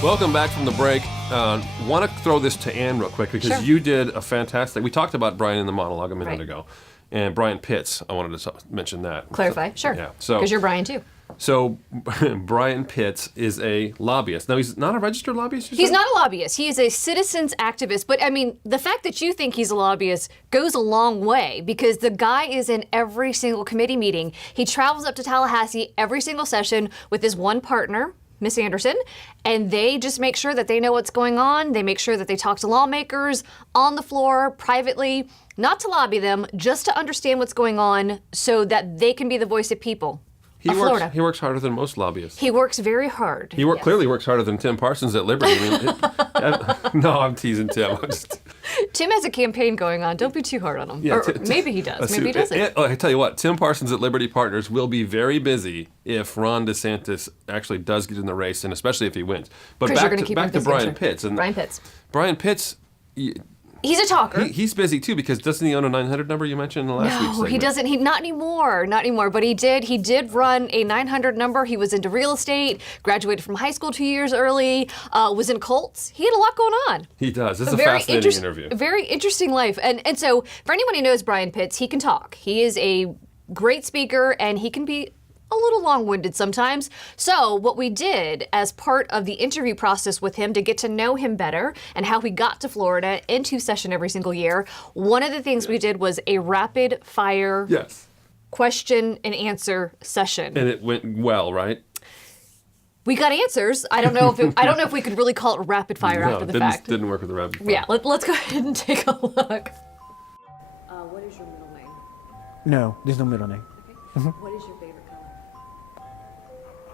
Welcome back from the break. Want to throw this to Ann real quick because you did a fantastic. We talked about Brian in the monologue a minute ago, and Brian Pitts. I wanted to mention that. Clarify, sure. Yeah. So because you're Brian too. So Brian Pitts is a lobbyist. Now he's not a registered lobbyist. He's not a lobbyist. He is a citizens activist. But I mean, the fact that you think he's a lobbyist goes a long way because the guy is in every single committee meeting. He travels up to Tallahassee every single session with his one partner, Miss Anderson, and they just make sure that they know what's going on. They make sure that they talk to lawmakers on the floor, privately, not to lobby them, just to understand what's going on so that they can be the voice of people. He works harder than most lobbyists. He works very hard. He clearly works harder than Tim Parsons at Liberty. No, I'm teasing Tim. Tim has a campaign going on. Don't be too hard on him. Yeah, or maybe he does. Maybe he doesn't. I tell you what, Tim Parsons at Liberty Partners will be very busy if Ron DeSantis actually does get in the race, and especially if he wins. But back to Brian Pitts. Brian Pitts. He's a talker. He's busy too because doesn't he own a 900 number you mentioned in the last week's segment? No, he doesn't. Not anymore. But he did run a 900 number. He was into real estate, graduated from high school 2 years early, was in Colts. He had a lot going on. He does. This is a fascinating interview. Very interesting life. And so for anyone who knows Brian Pitts, he can talk. He is a great speaker and he can be a little long-winded sometimes. So what we did as part of the interview process with him to get to know him better and how he got to Florida into session every single year, one of the things we did was a rapid-fire question and answer session. And it went well, right? We got answers. I don't know if we could really call it rapid fire after the fact. Didn't work with the rapid fire. Yeah, let's go ahead and take a look. What is your middle name? No, there's no middle name. Okay. What is your favorite color?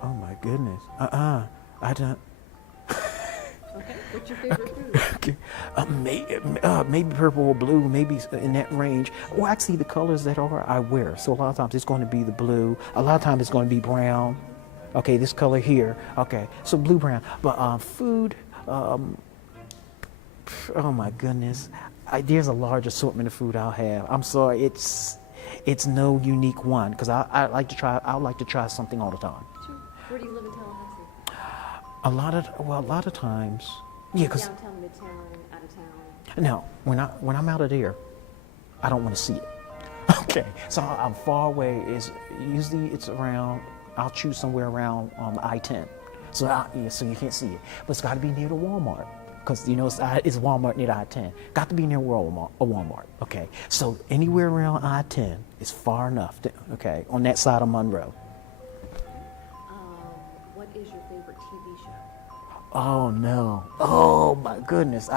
Oh my goodness. I don't. Okay. What's your favorite food? Okay. Maybe purple or blue, maybe in that range. Well, actually, the colors that I wear. So a lot of times it's going to be the blue. A lot of times it's going to be brown. Okay, this color here. Okay, so blue, brown. But food. Oh my goodness. There's a large assortment of food I'll have. I'm sorry, it's no unique one because I like to try something all the time. Sure. Where do you live in Tallahassee? A lot of times. Yeah, because downtown, midtown, out of town. No, when I'm out of there, I don't want to see it. Okay, so I'm far away. Usually it's around. I'll choose somewhere around I-10, so you can't see it. But it's got to be near the Walmart. Because, it's Walmart near I-10. Got to be near a Walmart, okay? So anywhere around I-10 is far enough, okay, on that side of Monroe. What is your favorite TV show? Oh, no. Oh, my goodness.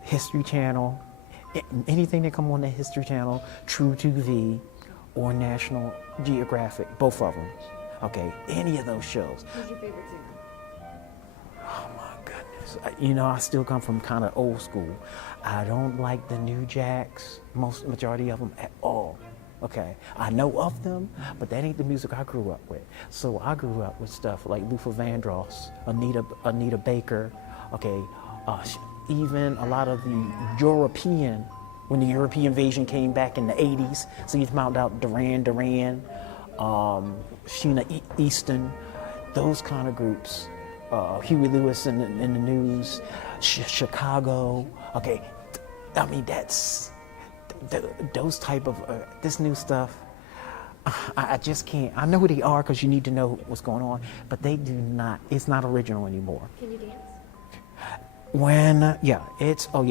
History Channel. Anything that come on that History Channel, True TV, or National Geographic, both of them. Okay, any of those shows. Who's your favorite singer? I still come from kind of old school. I don't like the new jacks, majority of them at all. Okay, I know of them, but that ain't the music I grew up with. So I grew up with stuff like Luther Vandross, Anita Baker, okay, even a lot of the European, when the European invasion came back in the 80s. So you found out Duran Duran, Sheena Easton, those kind of groups. Huey Lewis in the news, Chicago. Okay, I mean that's those type of this new stuff. I just can't. I know who they are because you need to know what's going on, but they do not. It's not original anymore. Can you dance?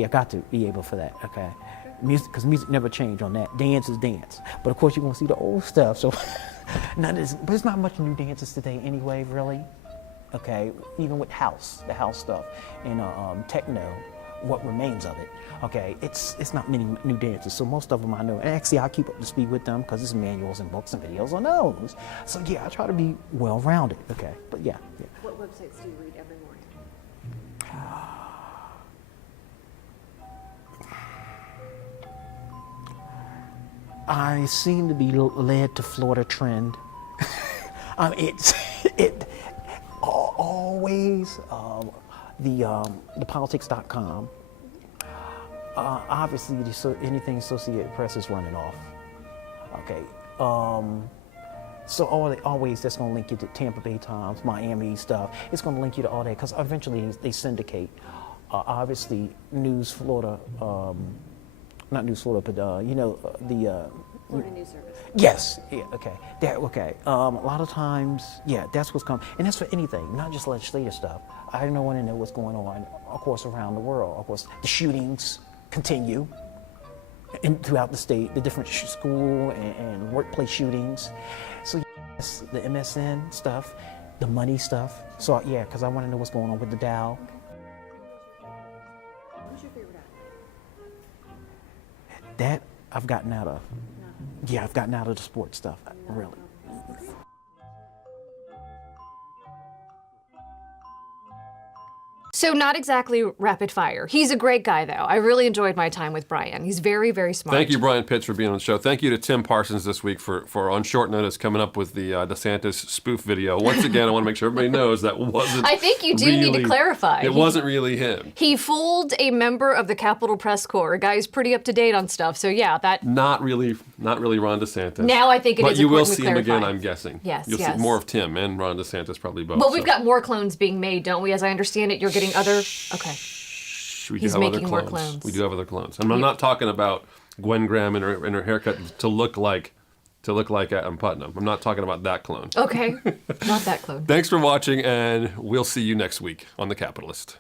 Got to be able for that. Okay, because music never changed on that. Dance is dance, but of course you're gonna see the old stuff. So, but there's not much new dances today anyway, really. Okay, even with the house stuff and techno, what remains of it. Okay, it's not many new dances, so most of them I know. And actually, I keep up to speed with them because there's manuals and books and videos on those. So yeah, I try to be well-rounded. Okay, but yeah. What websites do you read every morning? I seem to be led to Florida Trend. Always the politics.com. Obviously, anything Associated Press is running off. Okay. So always that's going to link you to Tampa Bay Times, Miami stuff. It's going to link you to all that because eventually they syndicate. Obviously, News Florida, not News Florida, but the Florida News Service. Yes. Yeah. Okay. Okay. A lot of times, yeah, that's what's coming, and that's for anything, not just legislative stuff. I don't want to know what's going on, of course, around the world. Of course, the shootings continue throughout the state, the different school and workplace shootings. So yes, the MSN stuff, the money stuff. So yeah, because I want to know what's going on with the Dow. What's your favorite act? That I've gotten out of. Yeah, I've gotten out of the sports stuff, really. So not exactly rapid fire. He's a great guy, though. I really enjoyed my time with Brian. He's very, very smart. Thank you, Brian Pitts, for being on the show. Thank you to Tim Parsons this week for on short notice coming up with the DeSantis spoof video. Once again, I want to make sure everybody knows that wasn't. I think you do need to clarify. It wasn't really him. He fooled a member of the Capitol Press Corps, a guy who's pretty up to date on stuff. So yeah, that. Not really Ron DeSantis. Now I think it is important to clarify. But you will see him again, I'm guessing. Yes, You'll see more of Tim and Ron DeSantis, probably both. Well, we've got more clones being made, don't we? As I understand it, you're getting other. Okay. He's making more clones. We do have other clones. And I'm not talking about Gwen Graham and her haircut to look like Adam Putnam. I'm not talking about that clone. Okay, not that clone. Thanks for watching, and we'll see you next week on The Capitolist.